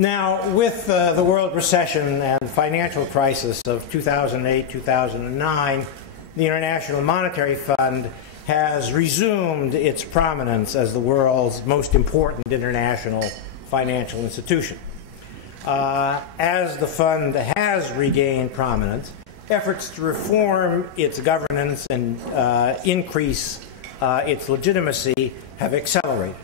Now, with the world recession and financial crisis of 2008, 2009, the International Monetary Fund has resumed its prominence as the world's most important international financial institution. As the fund has regained prominence, efforts to reform its governance and increase its legitimacy have accelerated.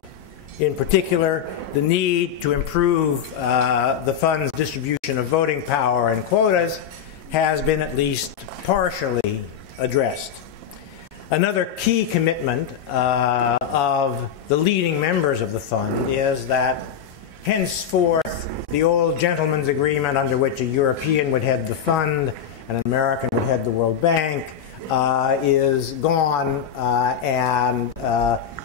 In particular, the need to improve the fund's distribution of voting power and quotas has been at least partially addressed. Another key commitment of the leading members of the fund is that henceforth the old gentleman's agreement under which a European would head the fund and an American would head the World Bank is gone, and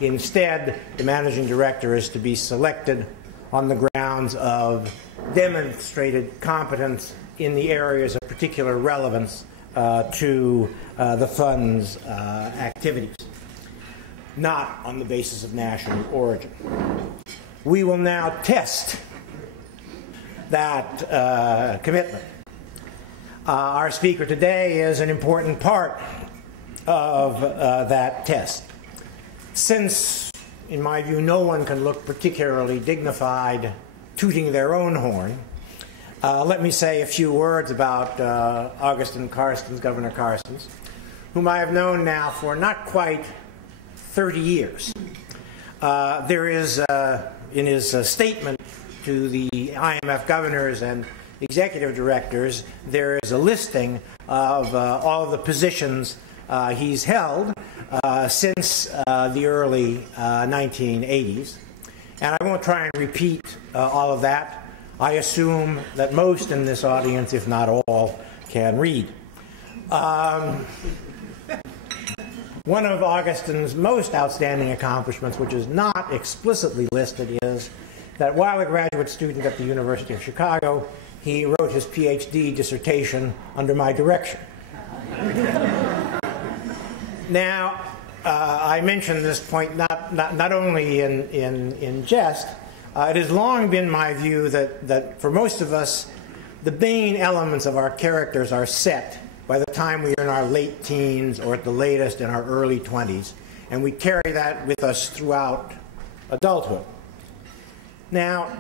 instead the managing director is to be selected on the grounds of demonstrated competence in the areas of particular relevance to the fund's activities, not on the basis of national origin. We will now test that commitment. Our speaker today is an important part of that test. Since, in my view, no one can look particularly dignified tooting their own horn, let me say a few words about Agustin Carstens, Governor Carstens, whom I have known now for not quite 30 years. There is, in his statement to the IMF governors and executive directors, there is a listing of all of the positions he's held since the early 1980s. And I won't try and repeat all of that. I assume that most in this audience, if not all, can read. One of Augustin's most outstanding accomplishments, which is not explicitly listed, is that while a graduate student at the University of Chicago, he wrote his PhD dissertation under my direction. Now, I mention this point not only in jest. It has long been my view that for most of us, the main elements of our characters are set by the time we are in our late teens or at the latest in our early 20s, and we carry that with us throughout adulthood. Now,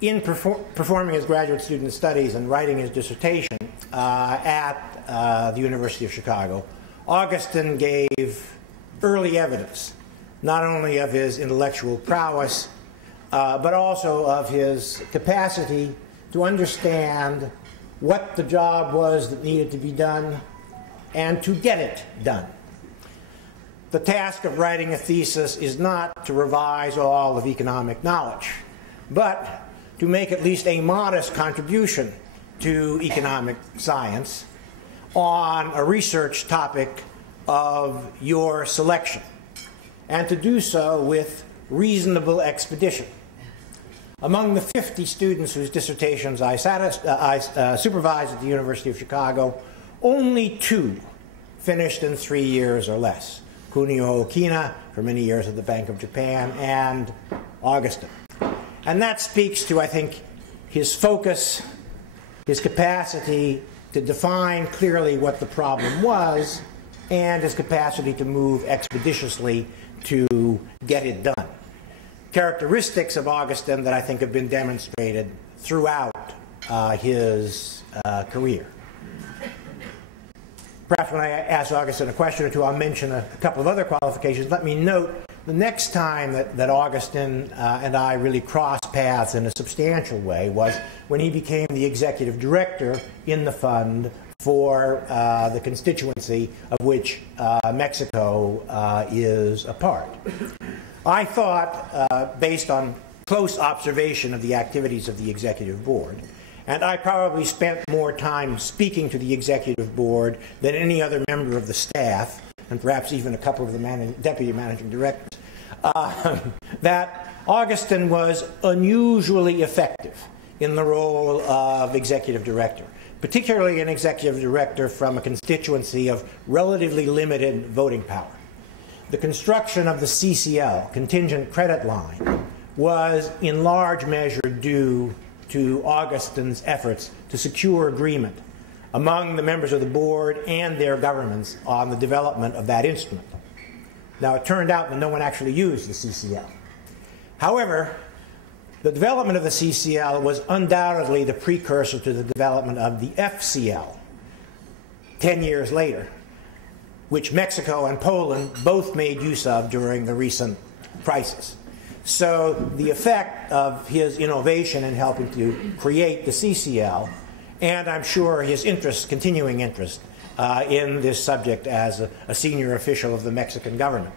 in performing his graduate student studies and writing his dissertation at the University of Chicago, Augustin gave early evidence not only of his intellectual prowess, but also of his capacity to understand what the job was that needed to be done and to get it done. The task of writing a thesis is not to revise all of economic knowledge, but to make at least a modest contribution to economic science on a research topic of your selection, and to do so with reasonable expedition. Among the 50 students whose dissertations I supervised at the University of Chicago, only 2 finished in 3 years or less. Kunio Okina, for many years at the Bank of Japan, and Augustin. And that speaks to, I think, his focus, his capacity to define clearly what the problem was, and his capacity to move expeditiously to get it done. Characteristics of Augustin that I think have been demonstrated throughout his career. Perhaps when I ask Augustin a question or two, I'll mention a couple of other qualifications. Let me note the next time that Augustin and I really crossed paths in a substantial way was when he became the executive director in the fund for the constituency of which Mexico is a part. I thought, based on close observation of the activities of the executive board, and I probably spent more time speaking to the executive board than any other member of the staff, and perhaps even a couple of the deputy managing directors, that Augustin was unusually effective in the role of executive director, particularly an executive director from a constituency of relatively limited voting power. The construction of the CCL, contingent credit line, was in large measure due to Augustin's efforts to secure agreement among the members of the board and their governments on the development of that instrument. Now, it turned out that no one actually used the CCL. However, the development of the CCL was undoubtedly the precursor to the development of the FCL 10 years later, which Mexico and Poland both made use of during the recent crisis. So the effect of his innovation in helping to create the CCL, and I'm sure his interest, continuing interest, in this subject as a senior official of the Mexican government,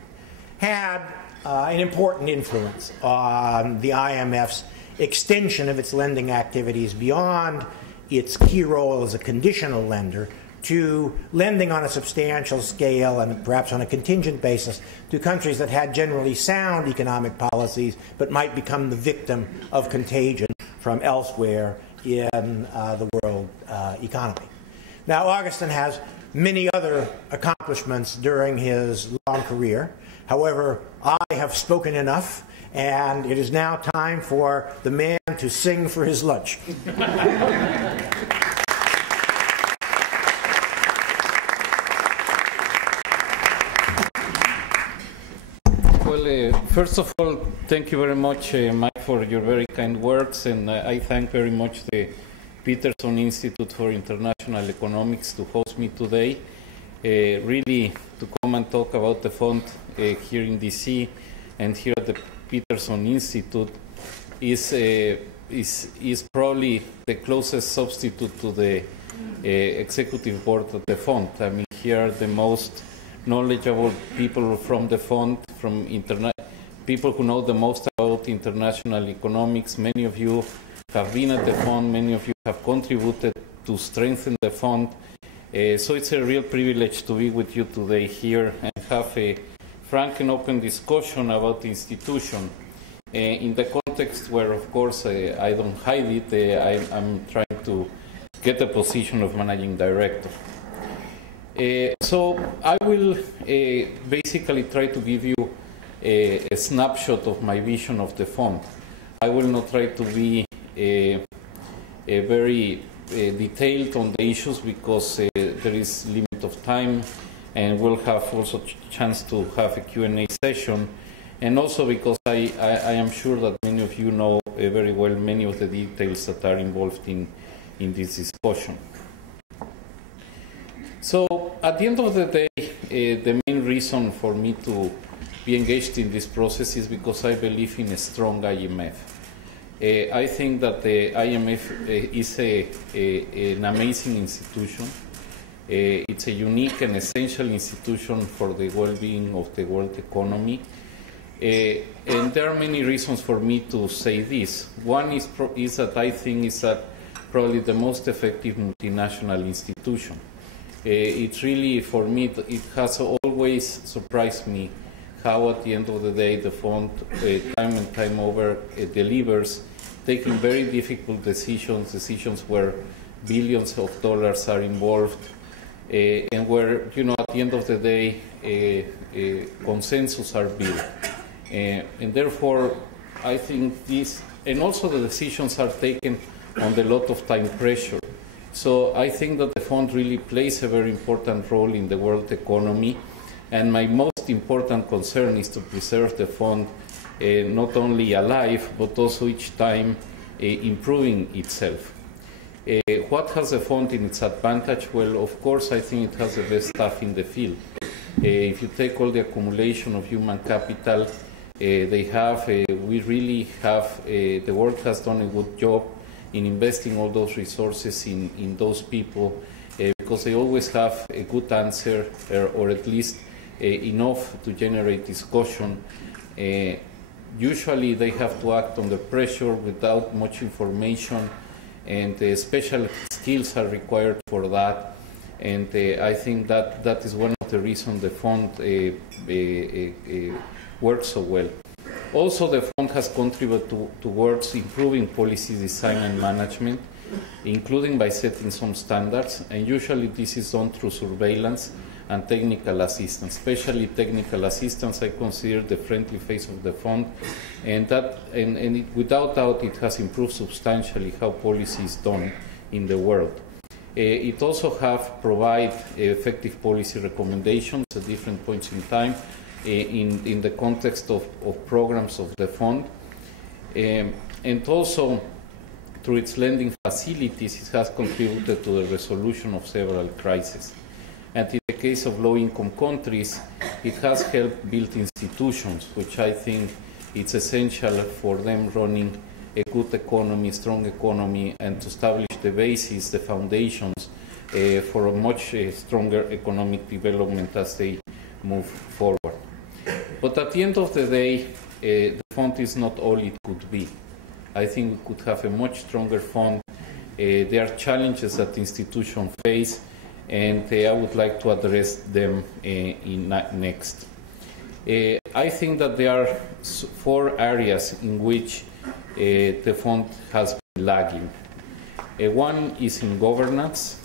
had an important influence on the IMF's extension of its lending activities beyond its key role as a conditional lender to lending on a substantial scale and perhaps on a contingent basis to countries that had generally sound economic policies but might become the victim of contagion from elsewhere in the world economy. Now, Agustin has many other accomplishments during his long career. However, I have spoken enough, and it is now time for the man to sing for his lunch. Well, first of all, thank you very much, Mike, for your very kind words, and I thank very much the Peterson Institute for International Economics to host me today. Really, to come and talk about the fund here in DC and here at the Peterson Institute is probably the closest substitute to the executive board of the fund. I mean, here are the most knowledgeable people from the fund, people who know the most about international economics. Many of you have been at the fund, many of you have contributed to strengthen the fund. So it's a real privilege to be with you today here and have a frank and open discussion about the institution in the context where, of course, I don't hide it. I'm trying to get the position of managing director. So I will basically try to give you a snapshot of my vision of the fund. I will not try to be very detailed on the issues because there is limit of time, and we'll have also chance to have a Q&A session, and also because I am sure that many of you know very well many of the details that are involved in this discussion. So at the end of the day, the main reason for me to be engaged in this process is because I believe in a strong IMF. I think that the IMF is an amazing institution. It's a unique and essential institution for the well-being of the world economy. And there are many reasons for me to say this. One is that I think it's probably the most effective multinational institution. It's really, for me, it has always surprised me how at the end of the day the fund time and time over delivers, taking very difficult decisions where billions of dollars are involved, and where, at the end of the day, consensus are built. And therefore, I think this, and also the decisions are taken under a lot of time pressure. So I think that the fund really plays a very important role in the world economy, and my most important concern is to preserve the fund not only alive, but also each time improving itself. What has the fund in its advantage? Well, of course, I think it has the best staff in the field. If you take all the accumulation of human capital, we really have, the world has done a good job in investing all those resources in those people, because they always have a good answer, or at least enough to generate discussion. Usually they have to act under pressure without much information, and special skills are required for that. And I think that is one of the reasons the fund works so well. Also, the fund has contributed towards improving policy design and management, including by setting some standards, and usually this is done through surveillance, and technical assistance. Especially technical assistance, I consider the friendly face of the fund, and without doubt it has improved substantially how policy is done in the world. It also provide effective policy recommendations at different points in time in the context of programs of the fund. And also, through its lending facilities, it has contributed to the resolution of several crises. And in the case of low-income countries, it has helped build institutions, which I think it's essential for them running a good economy, strong economy, and to establish the basis, the foundations for a much stronger economic development as they move forward. But at the end of the day, the fund is not all it could be. I think we could have a much stronger fund. There are challenges that institutions face, and I would like to address them next. I think that there are 4 areas in which the fund has been lagging. One is in governance.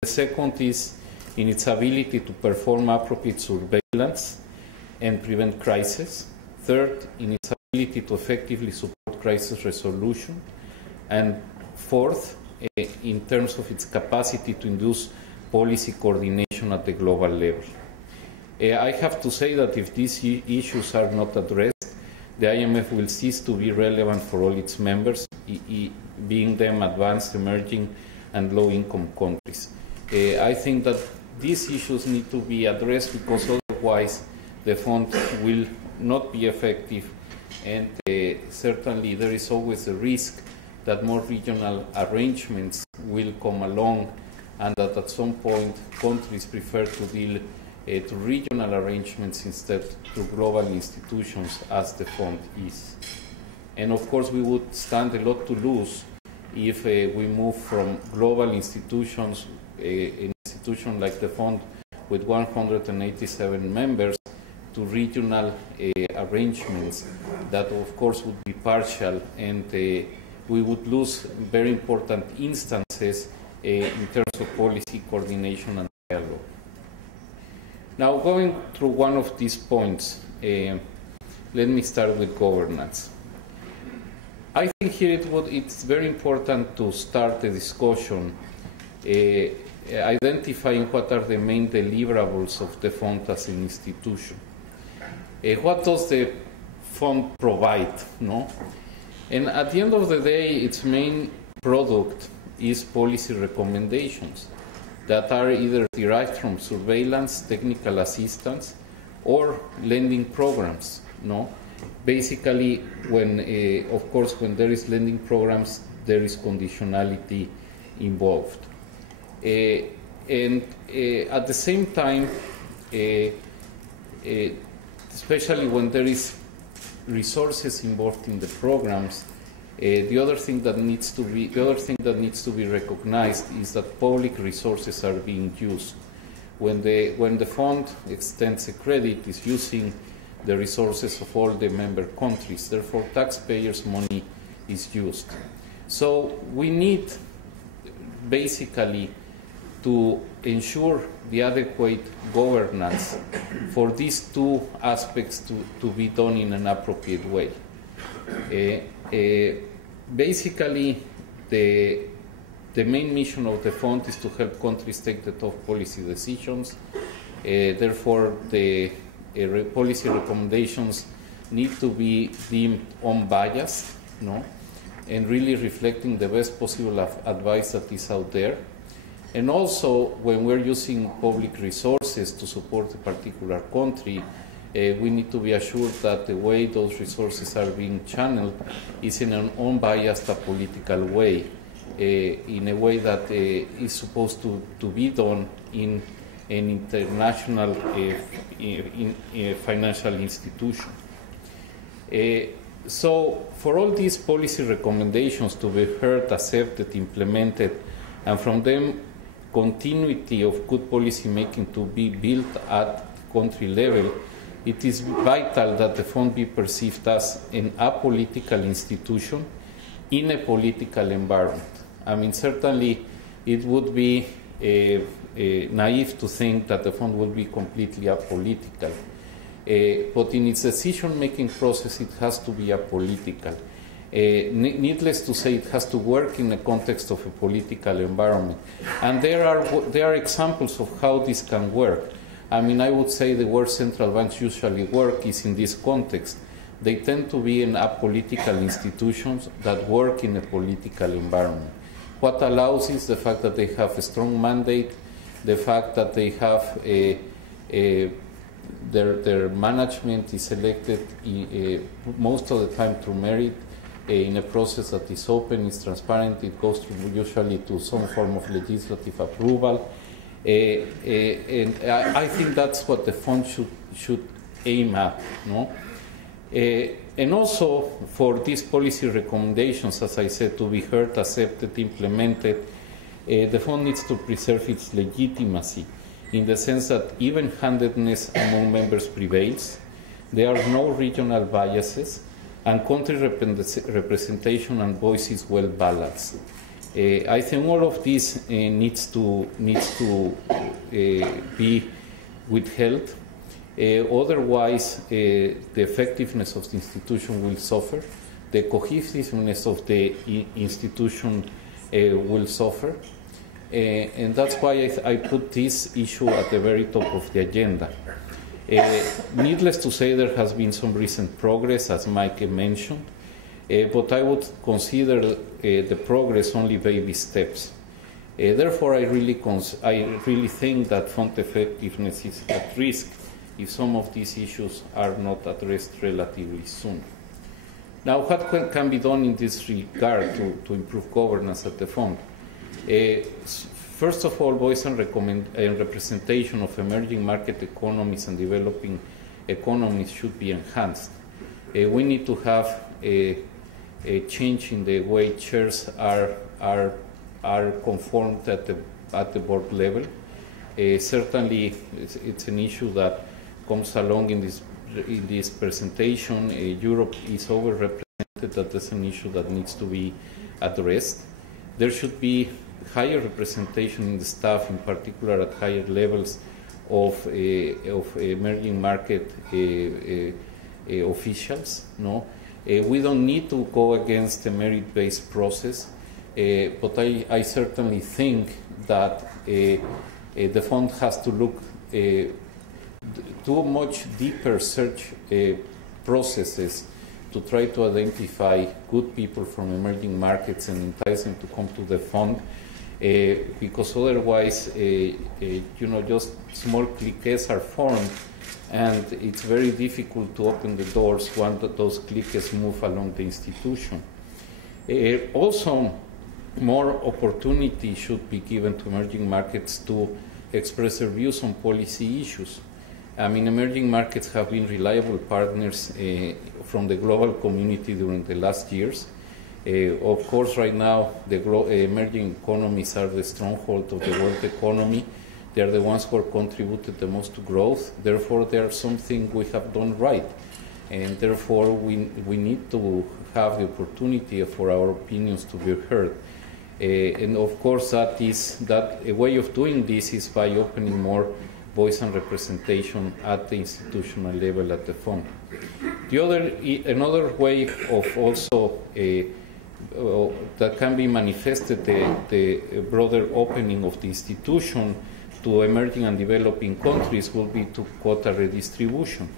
The second is in its ability to perform appropriate surveillance and prevent crises. Third, in its ability to effectively support crisis resolution. And fourth, in terms of its capacity to induce policy coordination at the global level. I have to say that if these issues are not addressed, the IMF will cease to be relevant for all its members, being them advanced, emerging, and low-income countries. I think that these issues need to be addressed, because otherwise the fund will not be effective, and certainly there is always a risk that more regional arrangements will come along, and that at some point countries prefer to deal to regional arrangements instead to global institutions, as the fund is. And of course we would stand a lot to lose if we move from global institutions, an institution like the fund with 187 members, to regional arrangements that of course would be partial, and we would lose very important instances in terms of policy coordination and dialogue. Now, going through one of these points, let me start with governance. I think here it's very important to start the discussion identifying what are the main deliverables of the fund as an institution. What does the fund provide? No? And at the end of the day, its main product is policy recommendations that are either derived from surveillance, technical assistance, or lending programs. No? Basically, of course, when there is lending programs, there is conditionality involved. And at the same time, especially when there is resources involved in the programs, the other thing that needs to be recognized is that public resources are being used. When the fund extends a credit, it's using the resources of all the member countries. Therefore, taxpayers' money is used. So we need basically to ensure the adequate governance for these 2 aspects to be done in an appropriate way. Basically, the main mission of the fund is to help countries take the tough policy decisions. Therefore, the policy recommendations need to be deemed unbiased, no? And really reflecting the best possible advice that is out there. And also, when we're using public resources to support a particular country, we need to be assured that the way those resources are being channeled is in an unbiased, apolitical way, in a way that is supposed to be done in an international financial institution. So, for all these policy recommendations to be heard, accepted, implemented, and from them continuity of good policy making to be built at country level, it is vital that the fund be perceived as an apolitical institution in a political environment. I mean, certainly it would be naive to think that the fund will be completely apolitical. But in its decision-making process, it has to be apolitical. Needless to say, it has to work in the context of a political environment. And there are examples of how this can work. I mean, I would say the where central banks usually work is in this context. They tend to be in apolitical institutions that work in a political environment. What allows is the fact that they have a strong mandate, the fact that they have their management is elected most of the time through merit, in a process that is open, is transparent, it goes usually to some form of legislative approval. And I think that's what the fund should aim at. No? And also for these policy recommendations, as I said, to be heard, accepted, implemented, the fund needs to preserve its legitimacy in the sense that even-handedness among members prevails, there are no regional biases, and country representation and voice is well balanced. I think all of this needs to be withheld. Otherwise, the effectiveness of the institution will suffer, the cohesiveness of the institution will suffer, and that's why I put this issue at the very top of the agenda. Needless to say, there has been some recent progress, as Mike mentioned, but I would consider the progress only baby steps. Therefore, I really think that fund effectiveness is at risk if some of these issues are not addressed relatively soon. Now, what can be done in this regard to improve governance at the fund? First of all, voice and representation of emerging market economies and developing economies should be enhanced. We need to have a change in the way chairs are conformed at the board level. Certainly, it's an issue that comes along in this presentation. Europe is overrepresented. That is an issue that needs to be addressed. There should be higher representation in the staff, in particular at higher levels of emerging market officials. No, we don't need to go against a merit-based process, but I certainly think that the fund has to look to much deeper search processes to try to identify good people from emerging markets and entice them to come to the fund, because otherwise, just small cliques are formed, and it's very difficult to open the doors once those cliques move along the institution. Also, more opportunity should be given to emerging markets to express their views on policy issues. I mean, emerging markets have been reliable partners from the global community during the last years. Of course, right now, the emerging economies are the stronghold of the world economy. They are the ones who have contributed the most to growth. Therefore, they are something we have done right. And therefore, we need to have the opportunity for our opinions to be heard. And of course, a way of doing this is by opening more voice and representation at the institutional level at the fund. Another way of also that can be manifested the broader opening of the institution to emerging and developing countries will be to quota redistribution.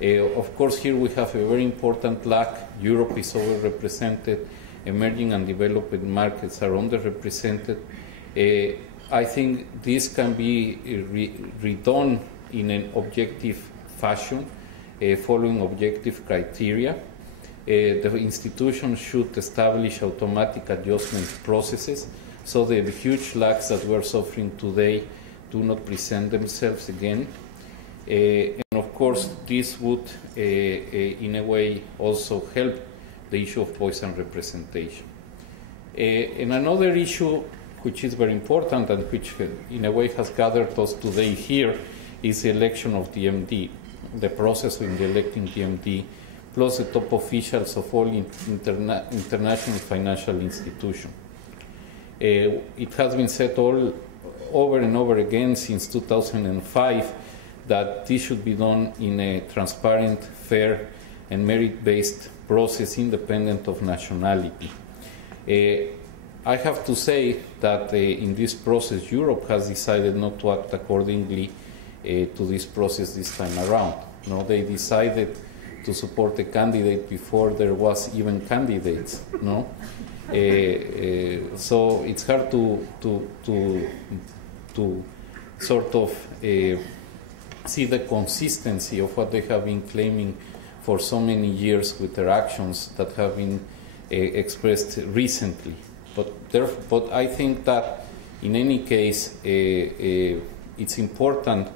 Of course, here we have a very important lack. Europe is overrepresented. Emerging and developing markets are underrepresented. I think this can be redone in an objective fashion, following objective criteria. The institution should establish automatic adjustment processes so the huge lacks that we're suffering today do not present themselves again. And of course, this would, in a way, also help the issue of voice and representation. And another issue which is very important and which, in a way, has gathered us today here is the election of the MD, the process in electing the MD, plus the top officials of all international financial institutions. It has been said over and over again since 2005 that this should be done in a transparent, fair, and merit-based process independent of nationality. I have to say that in this process, Europe has decided not to act accordingly to this process this time around. No, they decided to support a candidate before there was even candidates. No, so it's hard to sort of see the consistency of what they have been claiming for so many years with their actions that have been expressed recently. But I think that in any case, it's important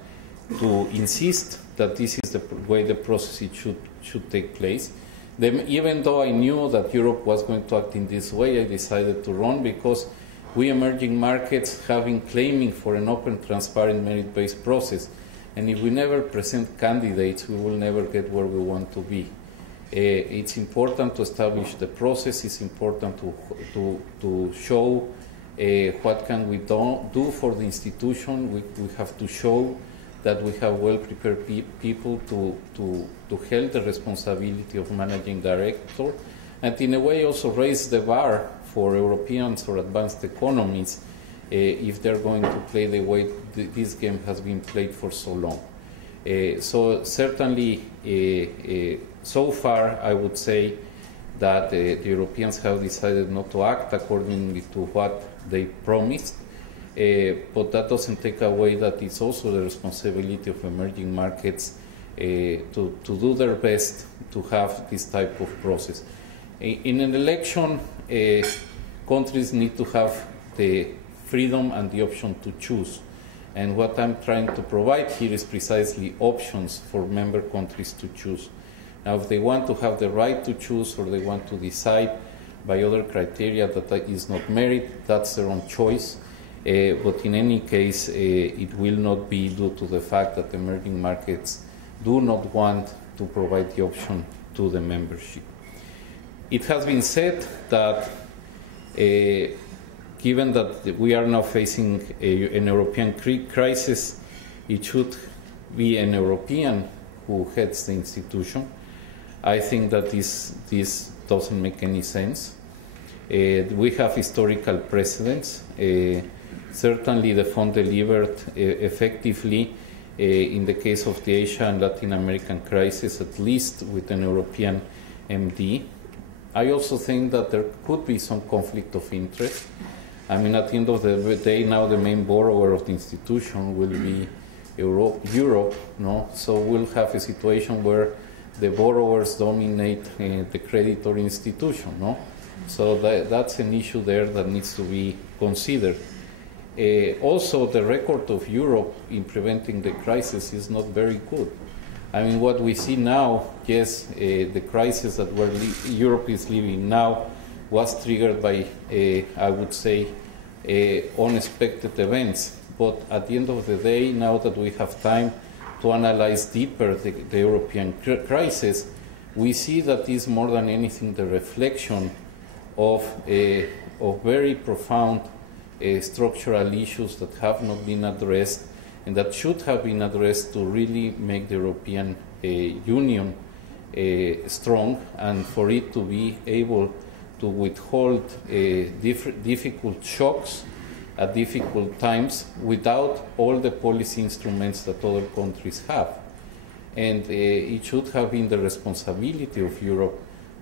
to insist that this is the way the process should take place. Then, even though I knew that Europe was going to act in this way, I decided to run because we emerging markets have been claiming for an open, transparent, merit-based process. And if we never present candidates, we will never get where we want to be. It's important to establish the process. It's important to show what can we do for the institution. We have to show that we have well-prepared people to hold the responsibility of managing director, and in a way also raise the bar for Europeans or advanced economies if they're going to play the way this game has been played for so long. So certainly, so far, I would say that the Europeans have decided not to act according to what they promised, but that doesn't take away that it's also the responsibility of emerging markets to do their best to have this type of process. In an election, countries need to have the freedom and the option to choose. And what I'm trying to provide here is precisely options for member countries to choose. Now, if they want to have the right to choose or they want to decide by other criteria that is not merit, that's their own choice. But in any case, it will not be due to the fact that emerging markets do not want to provide the option to the membership. It has been said that given that we are now facing an European crisis, it should be an European who heads the institution. I think that this doesn't make any sense. We have historical precedents. Certainly the fund delivered effectively in the case of the Asia and Latin American crisis, at least with an European MD. I also think that there could be some conflict of interest. I mean, at the end of the day, now the main borrower of the institution will be Europe, no? So we'll have a situation where the borrowers dominate the creditor institution, no? So that's an issue there that needs to be considered. Also, the record of Europe in preventing the crisis is not very good. I mean, what we see now, yes, the crisis that Europe is living now was triggered by, I would say, unexpected events. But at the end of the day, now that we have time to analyze deeper the European crisis, we see that is more than anything the reflection of very profound structural issues that have not been addressed and that should have been addressed to really make the European Union strong and for it to be able to withhold difficult shocks at difficult times without all the policy instruments that other countries have. And it should have been the responsibility of Europe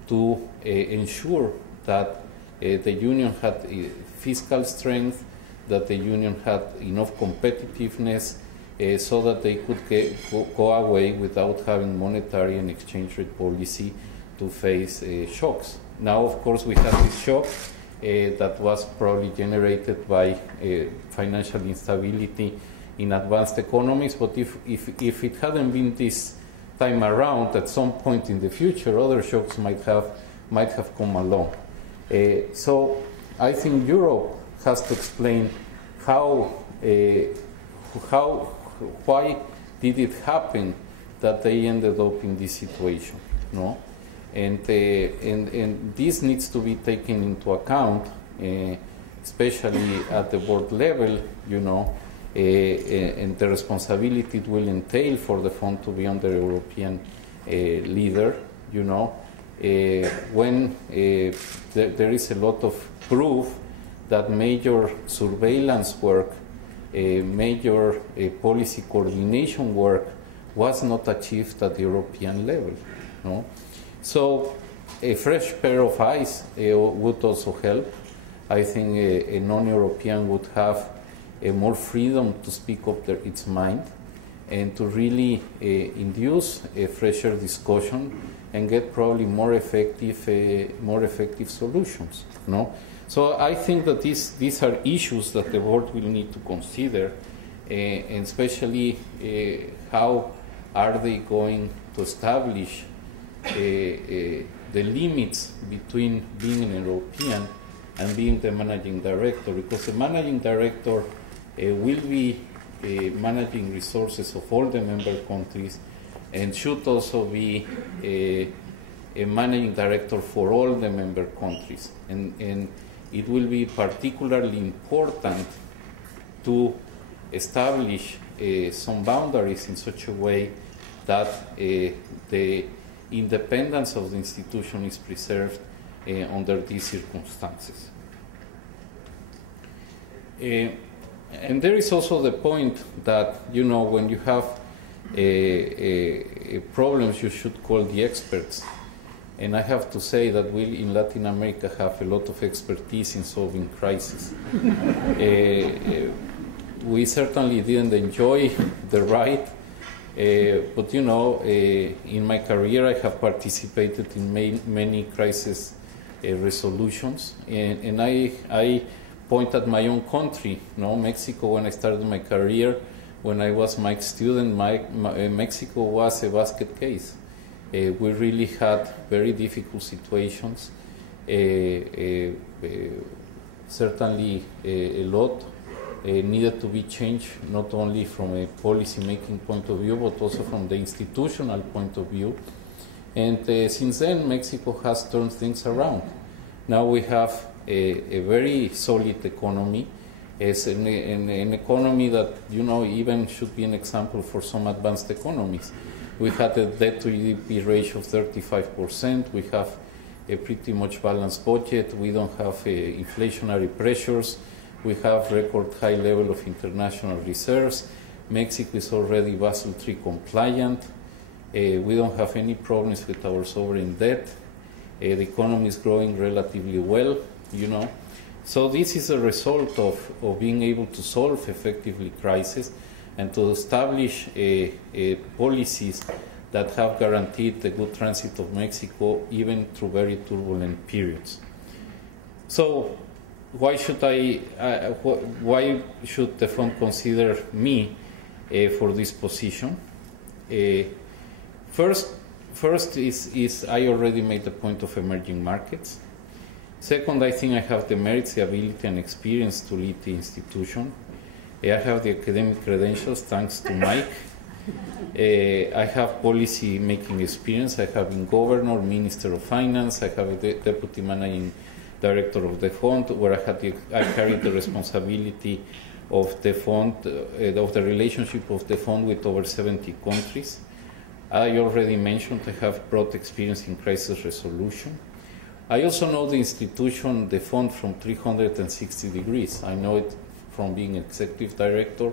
to ensure that the Union had fiscal strength, that the Union had enough competitiveness so that they could go away without having monetary and exchange rate policy to face shocks. Now, of course, we had this shock that was probably generated by financial instability in advanced economies, but if it hadn't been this time around, at some point in the future, other shocks might have come along. So I think Europe has to explain why did it happen that they ended up in this situation, no? And this needs to be taken into account. especially at the board level, and the responsibility it will entail for the fund to be under European leader, when there is a lot of proof that major surveillance work, major policy coordination work was not achieved at the European level. So a fresh pair of eyes would also help. I think a non-European would have more freedom to speak up its mind and to really induce a fresher discussion and get probably more effective solutions. So I think that these are issues that the board will need to consider, and especially how are they going to establish the limits between being an European and being the managing director, because the managing director will be managing resources of all the member countries and should also be a managing director for all the member countries. And it will be particularly important to establish some boundaries in such a way that the independence of the institution is preserved under these circumstances. And there is also the point that, when you have problems, you should call the experts. And I have to say that we in Latin America have a lot of expertise in solving crises. We certainly didn't enjoy the ride, but in my career I have participated in many crisis resolutions, and I point at my own country, Mexico. When I started my career, when I was Mike's student, Mexico was a basket case. We really had very difficult situations. Certainly a lot needed to be changed, not only from a policy-making point of view, but also from the institutional point of view. And since then, Mexico has turned things around. Now we have a very solid economy. It's an economy that, even should be an example for some advanced economies. We had a debt-to-GDP ratio of 35%. We have a pretty much balanced budget. We don't have inflationary pressures. We have record high level of international reserves. Mexico is already Basel III compliant. We don't have any problems with our sovereign debt. The economy is growing relatively well, So this is a result of being able to solve effectively crises and to establish policies that have guaranteed the good transit of Mexico even through very turbulent periods. So why should the fund consider me for this position? First is I already made the point of emerging markets. Second, I think I have the merits, the ability, and experience to lead the institution. I have the academic credentials, thanks to Mike. I have policy-making experience. I have been governor, minister of finance. I have a deputy managing director of the fund, where I carried the responsibility of the fund, of the relationship of the fund with over 70 countries. I already mentioned I have broad experience in crisis resolution. I also know the institution, the fund, from 360 degrees. I know it from being executive director,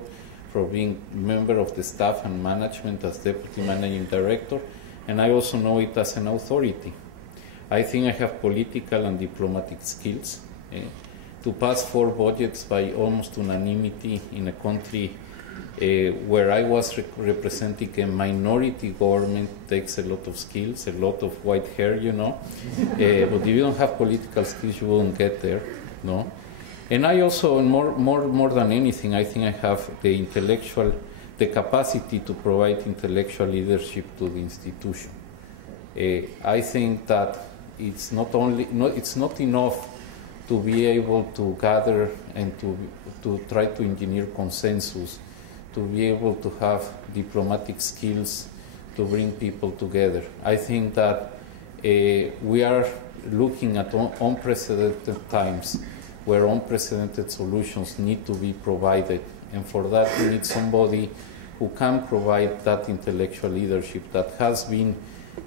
from being member of the staff and management as deputy managing director, and I also know it as an authority. I think I have political and diplomatic skills. To pass 4 budgets by almost unanimity in a country where I was representing a minority government takes a lot of skills, a lot of white hair, but if you don't have political skills, you won't get there, And I also, more than anything, I think I have the capacity to provide intellectual leadership to the institution. I think that it's not enough to be able to gather and to try to engineer consensus, to be able to have diplomatic skills to bring people together. I think that we are looking at unprecedented times where unprecedented solutions need to be provided. And for that, we need somebody who can provide that intellectual leadership, that has been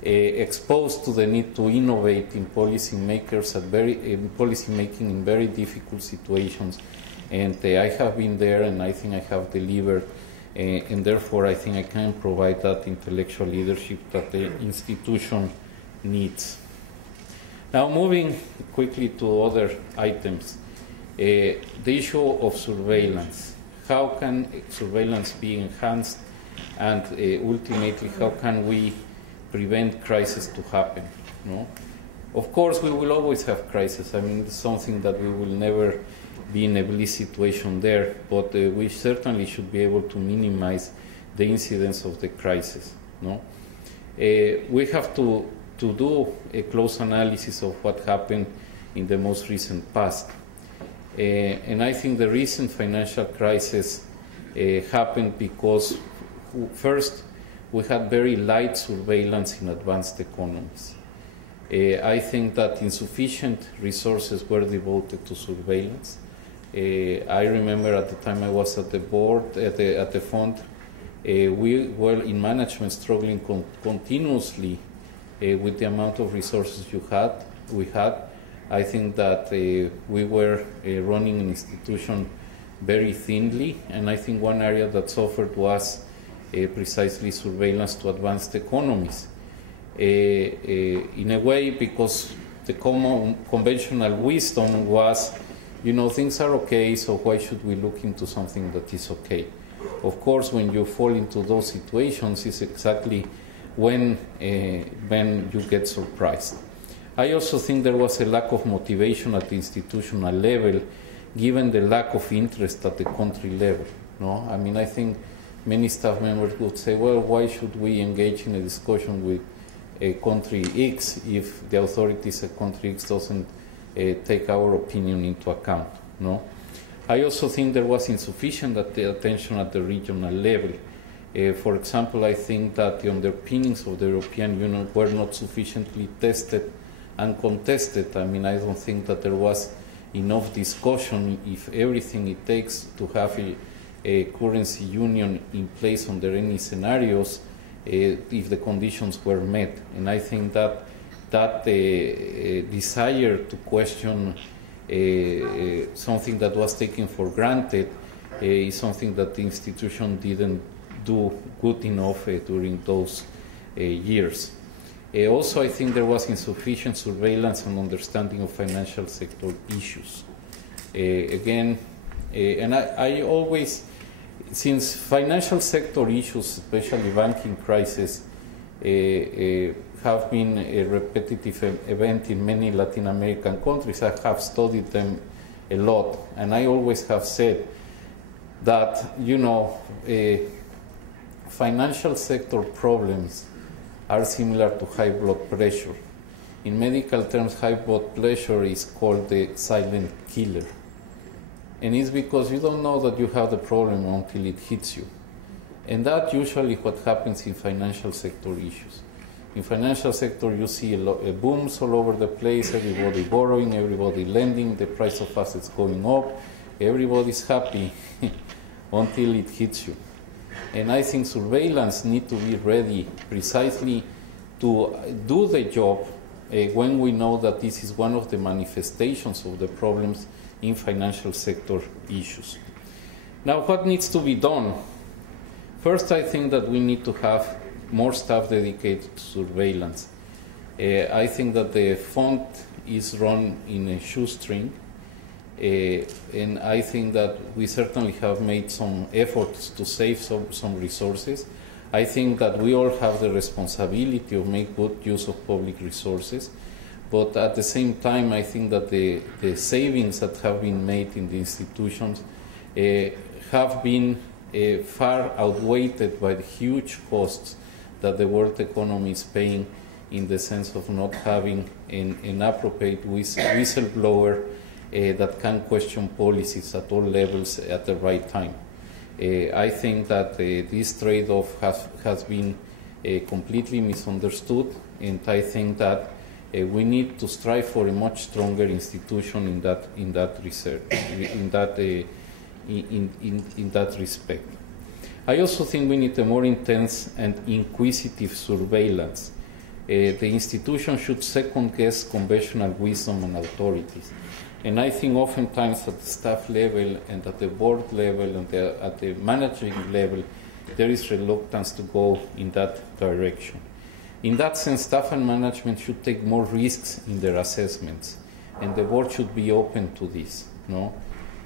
exposed to the need to innovate in policymakers in policy making in very difficult situations. And I have been there, and I think I have delivered, and therefore I think I can provide that intellectual leadership that the institution needs. Now, moving quickly to other items, the issue of surveillance. How can surveillance be enhanced, and ultimately how can we prevent crisis to happen? No? Of course, we will always have crisis. I mean, it's something that we will never be in a bliss situation there, but we certainly should be able to minimize the incidence of the crisis. No? We have to do a close analysis of what happened in the most recent past. And I think the recent financial crisis happened because, first, we had very light surveillance in advanced economies. I think that insufficient resources were devoted to surveillance. I remember at the time I was at the board, at the fund, we were in management struggling continuously with the amount of resources we had. I think that we were running an institution very thinly, and I think one area that suffered was precisely surveillance to advanced economies. In a way, because the conventional wisdom was, you know, things are okay, so why should we look into something that is okay? Of course, when you fall into those situations, it's exactly when you get surprised. I also think there was a lack of motivation at the institutional level, given the lack of interest at the country level. No? I mean, I think many staff members would say, well, why should we engage in a discussion with a country X if the authorities at country X doesn't take our opinion into account? No? I also think there was insufficient attention at the regional level. For example, I think that the underpinnings of the European Union were not sufficiently tested and contested. I mean, I don't think that there was enough discussion if everything it takes to have a currency union in place under any scenarios, if the conditions were met. And I think that desire to question something that was taken for granted is something that the institution didn't do good enough during those years. Also, I think there was insufficient surveillance and understanding of financial sector issues. And I always, since financial sector issues, especially banking crisis, have been a repetitive event in many Latin American countries, I have studied them a lot, and I always have said that, you know, financial sector problems are similar to high blood pressure. In medical terms, high blood pressure is called the silent killer. And it's because you don't know that you have the problem until it hits you. And that's usually what happens in financial sector issues. In financial sector, you see booms all over the place, everybody borrowing, everybody lending, the price of assets going up, everybody's happy until it hits you. And I think surveillance needs to be ready precisely to do the job when we know that this is one of the manifestations of the problems in financial sector issues. Now, what needs to be done? First, I think that we need to have more staff dedicated to surveillance. I think that the fund is run in a shoestring. And I think that we certainly have made some efforts to save some resources. I think that we all have the responsibility of making good use of public resources, but at the same time, I think that the savings that have been made in the institutions have been far outweighed by the huge costs that the world economy is paying in the sense of not having an appropriate whistleblower that can question policies at all levels at the right time. I think that this trade-off has been completely misunderstood, and I think that we need to strive for a much stronger institution in that research, in that respect. I also think we need a more intense and inquisitive surveillance. The institution should second-guess conventional wisdom and authorities. And I think oftentimes at the staff level and at the board level and at the managing level, there is reluctance to go in that direction. In that sense, staff and management should take more risks in their assessments, and the board should be open to this. No?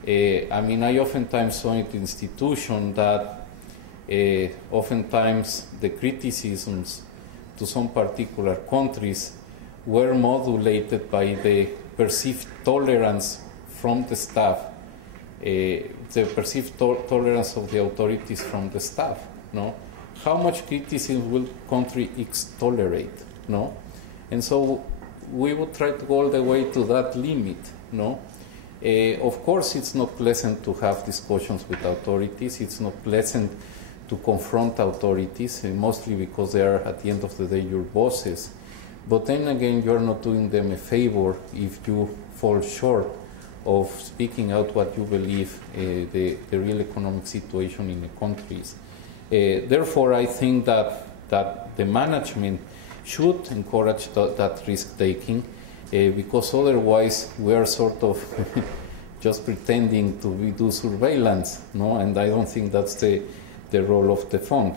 I oftentimes saw in the institution that oftentimes the criticisms to some particular countries were modulated by the perceived tolerance from the staff, the perceived tolerance of the authorities from the staff. No? How much criticism will country X tolerate? No? And so we would try to go all the way to that limit. No? Of course, it's not pleasant to have discussions with authorities. It's not pleasant to confront authorities, mostly because they are, at the end of the day, your bosses. But then again, you're not doing them a favor if you fall short of speaking out what you believe the real economic situation in the countries. Therefore, I think that the management should encourage that risk-taking, because otherwise we are sort of just pretending to do surveillance, no? And I don't think that's the role of the fund.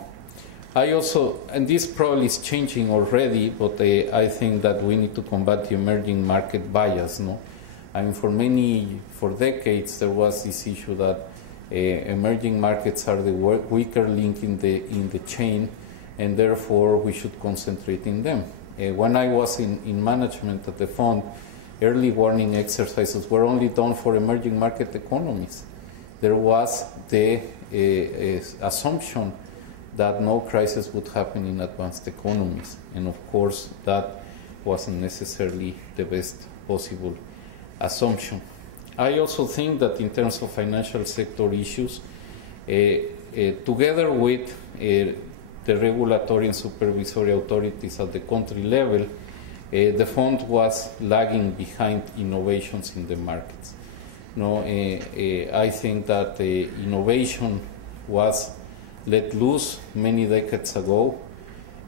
I also, and this probably is changing already, but I think that we need to combat the emerging market bias. No, I mean, for decades there was this issue that emerging markets are the weaker link in the chain, and therefore we should concentrate in them. When I was in management at the fund, early warning exercises were only done for emerging market economies. There was the assumption that no crisis would happen in advanced economies. And of course, that wasn't necessarily the best possible assumption. I also think that in terms of financial sector issues, together with the regulatory and supervisory authorities at the country level, the fund was lagging behind innovations in the markets. No, I think that innovation was let loose many decades ago,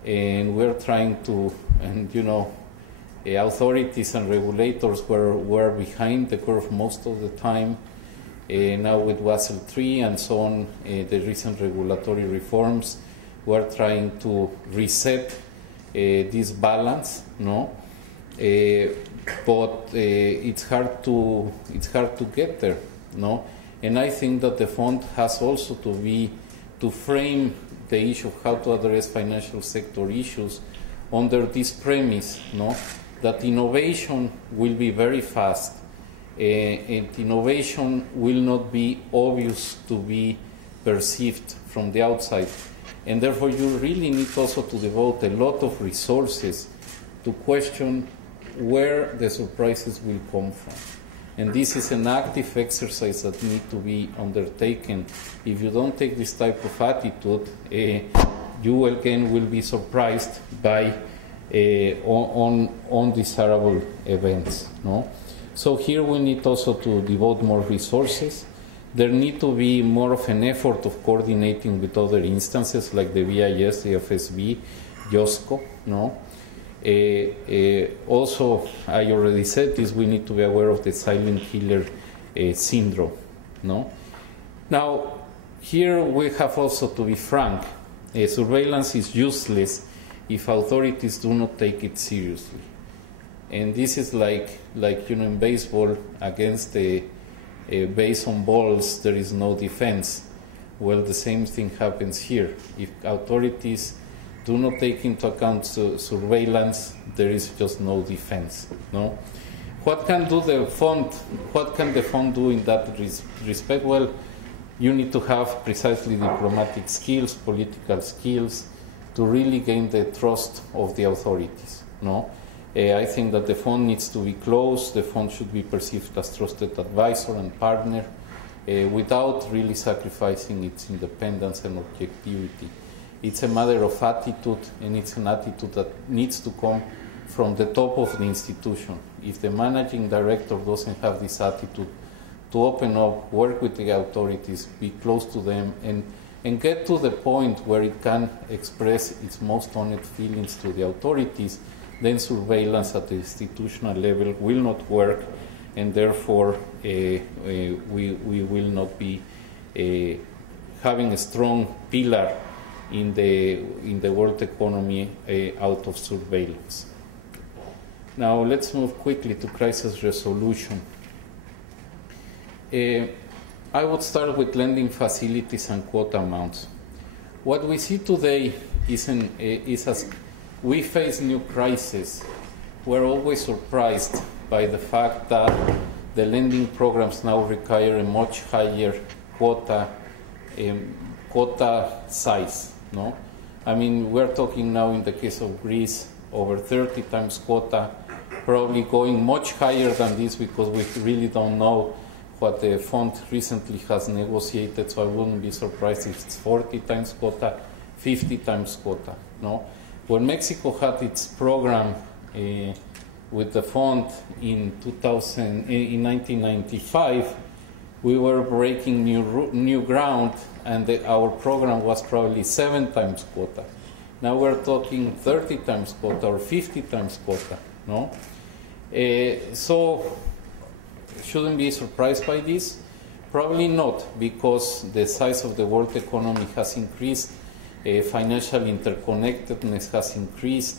and we're trying to, and authorities and regulators were behind the curve most of the time. Now with Basel III and so on, the recent regulatory reforms, we're trying to reset this balance, no? But it's hard to get there, no? And I think that the fund has also to frame the issue of how to address financial sector issues under this premise, no? That innovation will be very fast, and innovation will not be obvious to be perceived from the outside. And therefore, you really need also to devote a lot of resources to question where the surprises will come from. And this is an active exercise that needs to be undertaken. If you don't take this type of attitude, you again will be surprised by undesirable events. No? So here we need also to devote more resources. There need to be more of an effort of coordinating with other instances like the BIS, the FSB, JOSCO. No? Also, I already said this, we need to be aware of the silent killer syndrome. No? Now, here we have also to be frank. Surveillance is useless if authorities do not take it seriously. And this is like in baseball, against the base on balls, there is no defense. Well, the same thing happens here. If authorities do not take into account surveillance, there is just no defense. No? What can the fund do in that respect? Well, you need to have precisely diplomatic skills, political skills, to really gain the trust of the authorities. No? I think that the fund needs to be close. The fund should be perceived as trusted advisor and partner without really sacrificing its independence and objectivity. It's a matter of attitude, and it's an attitude that needs to come from the top of the institution. If the managing director doesn't have this attitude to open up, work with the authorities, be close to them, and get to the point where it can express its most honest feelings to the authorities, then surveillance at the institutional level will not work, and therefore we will not be having a strong pillar in the world economy out of surveillance. Now let's move quickly to crisis resolution. I would start with lending facilities and quota amounts. What we see today is as we face new crises, we're always surprised by the fact that the lending programs now require a much higher quota size. No, I mean, we're talking now in the case of Greece over 30 times quota, probably going much higher than this because we really don't know what the fund recently has negotiated, so I wouldn't be surprised if it's 40 times quota, 50 times quota. No, when Mexico had its program with the fund in 1995, we were breaking new ground, and our program was probably 7 times quota. Now we're talking 30 times quota or 50 times quota. No, so shouldn't be surprised by this. Probably not, because the size of the world economy has increased, financial interconnectedness has increased,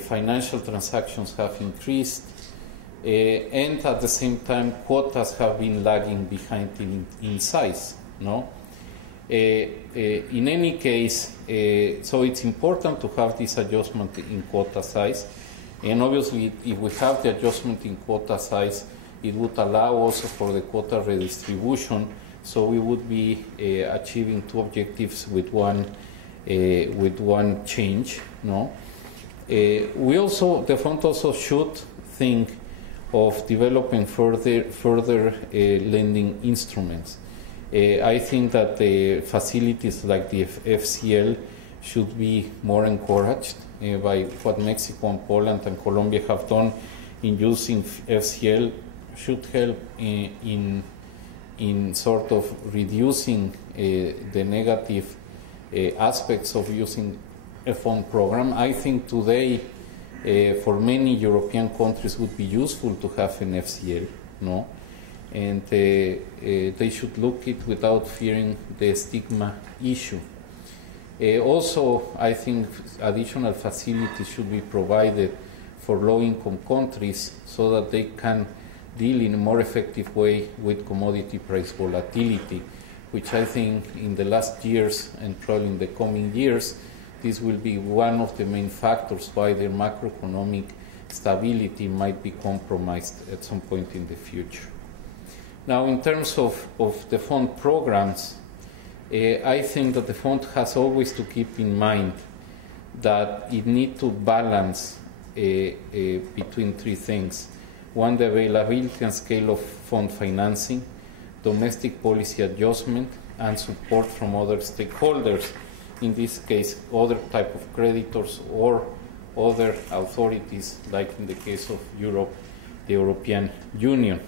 financial transactions have increased, and at the same time quotas have been lagging behind in size. No? In any case, so it's important to have this adjustment in quota size, and obviously if we have the adjustment in quota size, it would allow also for the quota redistribution, so we would be achieving two objectives with one change. No, the fund also should think of developing further lending instruments. I think that the facilities like the FCL should be more encouraged by what Mexico and Poland and Colombia have done in using FCL. Should help in sort of reducing the negative aspects of using a fund program. I think today for many European countries would be useful to have an FCL, no? And they should look it without fearing the stigma issue. Also, I think additional facilities should be provided for low-income countries so that they can deal in a more effective way with commodity price volatility, which I think in the last years and probably in the coming years, this will be one of the main factors why their macroeconomic stability might be compromised at some point in the future. Now, in terms of the fund programs, I think that the fund has always to keep in mind that it needs to balance between three things. One, the availability and scale of fund financing, domestic policy adjustment, and support from other stakeholders, in this case, other type of creditors or other authorities, like in the case of Europe, the European Union.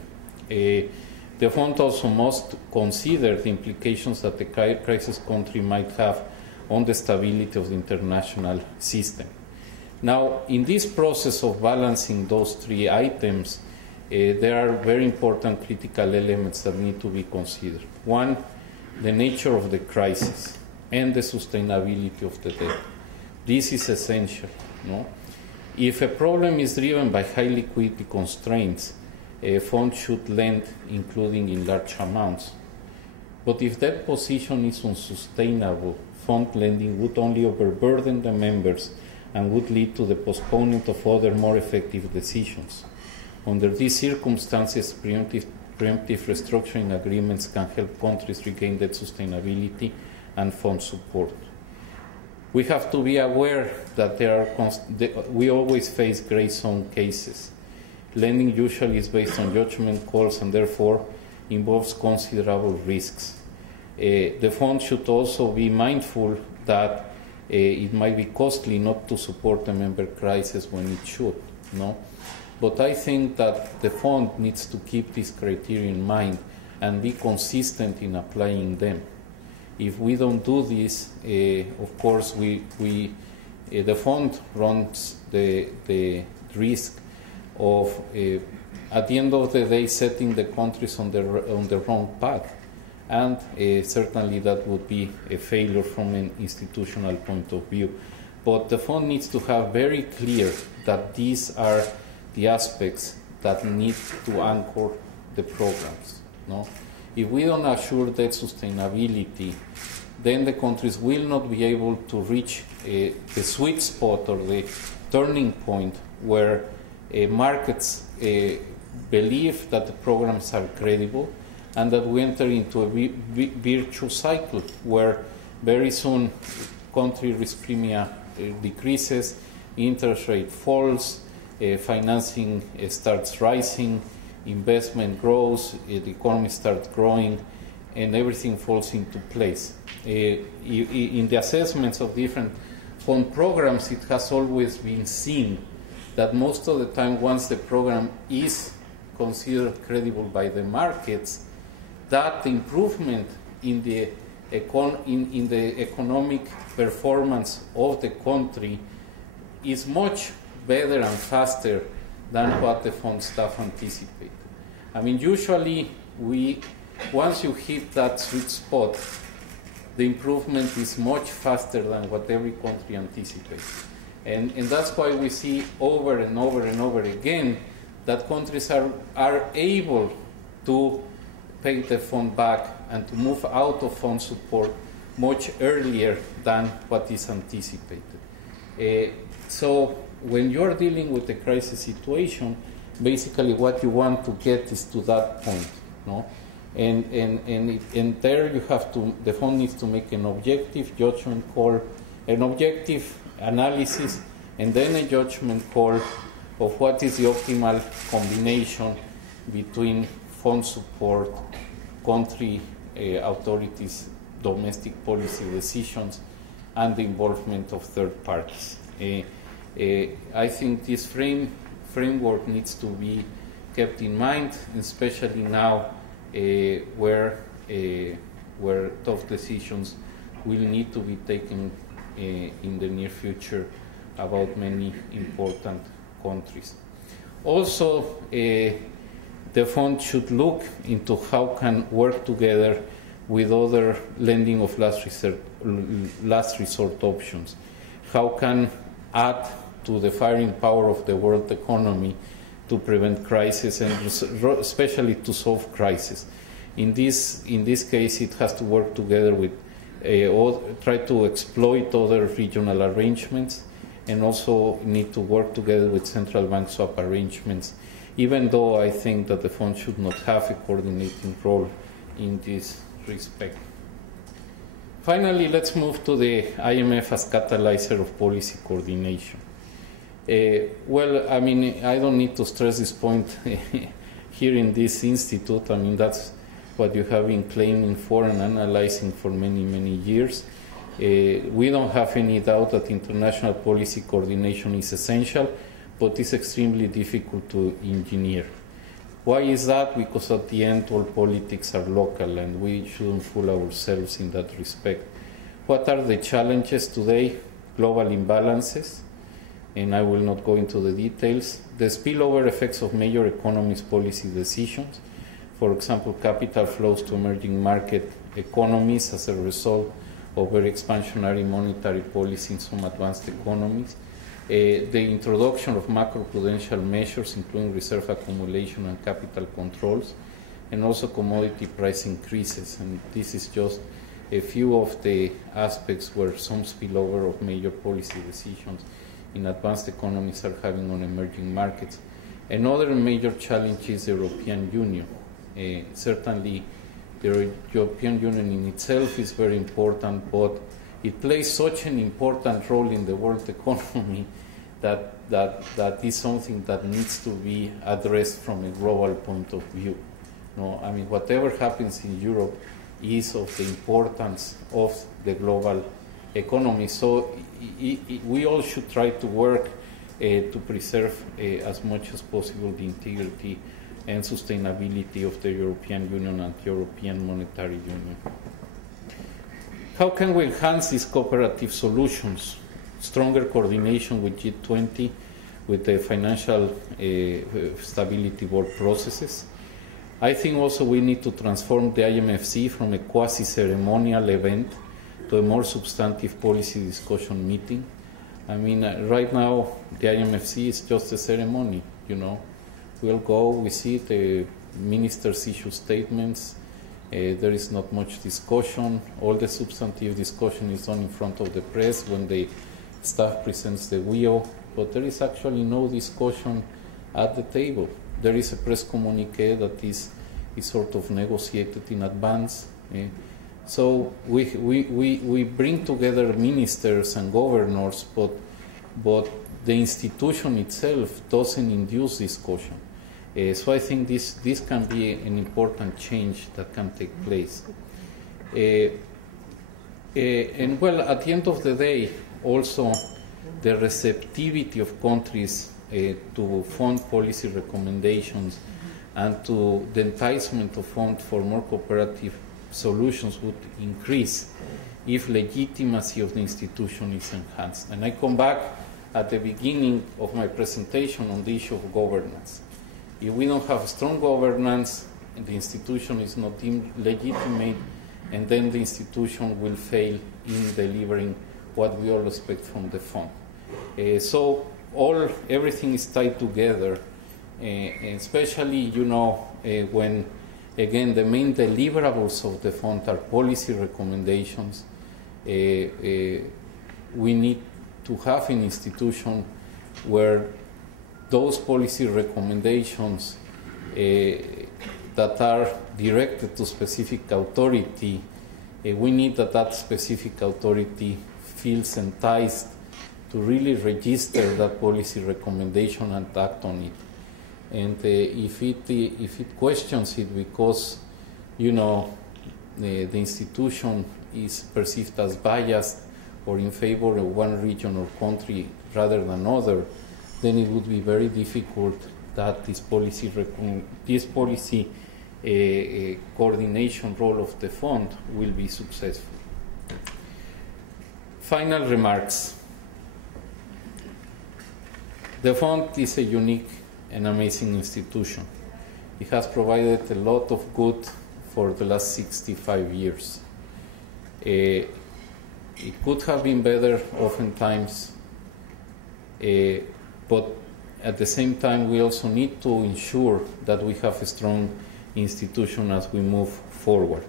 The fund also must consider the implications that the crisis country might have on the stability of the international system. Now, in this process of balancing those three items, there are very important critical elements that need to be considered. One, the nature of the crisis and the sustainability of the debt. This is essential. No? If a problem is driven by high liquidity constraints, a fund should lend, including in large amounts. But if that position is unsustainable, fund lending would only overburden the members and would lead to the postponement of other more effective decisions. Under these circumstances, preemptive restructuring agreements can help countries regain that sustainability and fund support. We have to be aware that we always face gray zone cases. Lending usually is based on judgment calls and therefore involves considerable risks. The fund should also be mindful that it might be costly not to support a member crisis when it should, no? But I think that the fund needs to keep this criteria in mind and be consistent in applying them. If we don't do this, of course, the fund runs the risk of, at the end of the day, setting the countries on the wrong path. And certainly that would be a failure from an institutional point of view. But the fund needs to have very clear that these are the aspects that need to anchor the programs. No? If we don't assure that sustainability, then the countries will not be able to reach the sweet spot or the turning point where markets believe that the programs are credible, and that we enter into a virtuous cycle where very soon country risk premia decreases, interest rate falls, financing starts rising, investment grows, the economy starts growing, and everything falls into place. In the assessments of different fund programs, it has always been seen that most of the time, once the program is considered credible by the markets, that improvement in the economic performance of the country is much better and faster than what the fund staff anticipated. I mean, usually once you hit that sweet spot, the improvement is much faster than what every country anticipates. And that's why we see over and over and over again that countries are able to pay the fund back and to move out of fund support much earlier than what is anticipated. So when you're dealing with a crisis situation, basically what you want to get is to that point, no? And there you have to, the fund needs to make an objective judgment call, an objective analysis, and then a judgment call of what is the optimal combination between fund support, country authorities, domestic policy decisions, and the involvement of third parties. I think this framework needs to be kept in mind, especially now where tough decisions will need to be taken in the near future about many important countries. Also, the fund should look into how can work together with other lending of last resort options. How can add to the firing power of the world economy to prevent crisis and especially to solve crisis. In this case, it has to work together with try to exploit other regional arrangements, and also need to work together with central bank swap arrangements, even though I think that the fund should not have a coordinating role in this respect. Finally, let's move to the IMF as catalyzer of policy coordination. Well, I mean, I don't need to stress this point here in this institute. I mean, that's what you have been claiming for and analyzing for many, many years. We don't have any doubt that international policy coordination is essential, but it's extremely difficult to engineer. Why is that? Because at the end, all politics are local, and we shouldn't fool ourselves in that respect. What are the challenges today? Global imbalances, and I will not go into the details. The spillover effects of major economies' policy decisions. For example, capital flows to emerging market economies as a result of very expansionary monetary policy in some advanced economies. The introduction of macroprudential measures, including reserve accumulation and capital controls, and also commodity price increases. And this is just a few of the aspects where some spillover of major policy decisions in advanced economies are having on emerging markets. Another major challenge is the European Union. Certainly, the European Union in itself is very important, but it plays such an important role in the world economy that is something that needs to be addressed from a global point of view. No, I mean, whatever happens in Europe is of the importance of the global economy. So we all should try to work to preserve as much as possible the integrity and sustainability of the European Union and European Monetary Union. How can we enhance these cooperative solutions? Stronger coordination with G20, with the financial stability board processes. I think also we need to transform the IMFC from a quasi-ceremonial event to a more substantive policy discussion meeting. I mean, right now, the IMFC is just a ceremony, you know. We'll go, we see the ministers issue statements, there is not much discussion. All the substantive discussion is done in front of the press when the staff presents the WIO, but there is actually no discussion at the table. There is a press communique that is sort of negotiated in advance. So we bring together ministers and governors, but the institution itself doesn't induce discussion. So I think this can be an important change that can take place. And well, at the end of the day, also the receptivity of countries to fund policy recommendations and to the enticement of funds for more cooperative solutions would increase if legitimacy of the institution is enhanced. And I come back at the beginning of my presentation on the issue of governance. If we don't have strong governance, the institution is not deemed legitimate, and then the institution will fail in delivering what we all expect from the fund. So everything is tied together, especially, you know, when, again, the main deliverables of the fund are policy recommendations. We need to have an institution where those policy recommendations that are directed to specific authority, we need that specific authority feels enticed to really register that policy recommendation and act on it. And if it questions it because, you know, the institution is perceived as biased or in favor of one region or country rather than other, then it would be very difficult that this policy coordination role of the fund will be successful. Final remarks. The fund is a unique and amazing institution. It has provided a lot of good for the last 65 years. It could have been better oftentimes, but at the same time we also need to ensure that we have a strong institution as we move forward.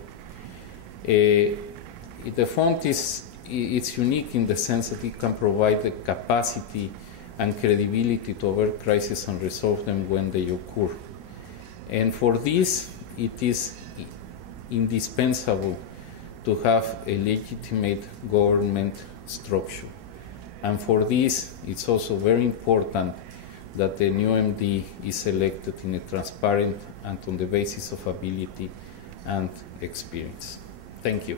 The fund it's unique in the sense that it can provide the capacity and credibility to avert crises and resolve them when they occur. And for this, it is indispensable to have a legitimate government structure. And for this, it's also very important that the new MD is elected in a transparent and on the basis of ability and experience. Thank you.